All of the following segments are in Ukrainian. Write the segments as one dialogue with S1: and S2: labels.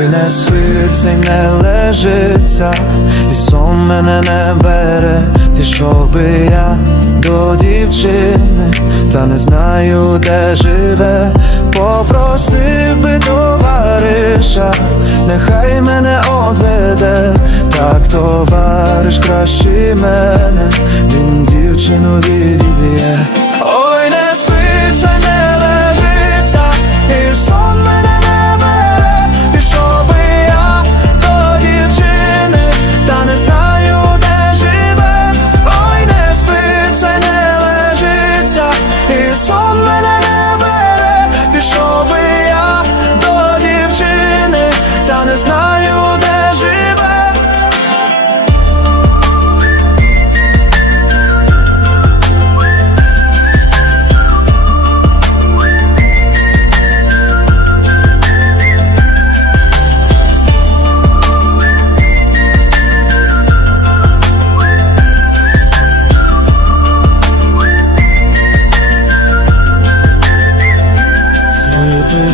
S1: Ой, не спиться й не лежиться, і сон мене не бере, пішов би я до дівчини, та не знаю, де живе, попросив би товариша, нехай мене одведе, так товариш краще мене, він дівчину відіб'є. Ой, не спиться,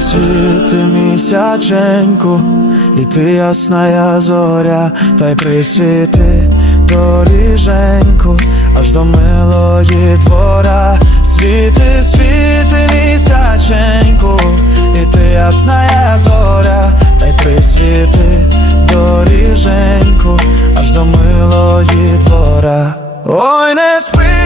S1: світи місяченьку, і ти ясна зоря, та й присвіти доріженьку, аж до милої твора, світи, світи місяченьку, і ти ясна зоря, та й присвіти доріженьку, аж до милої твора, ой не спи.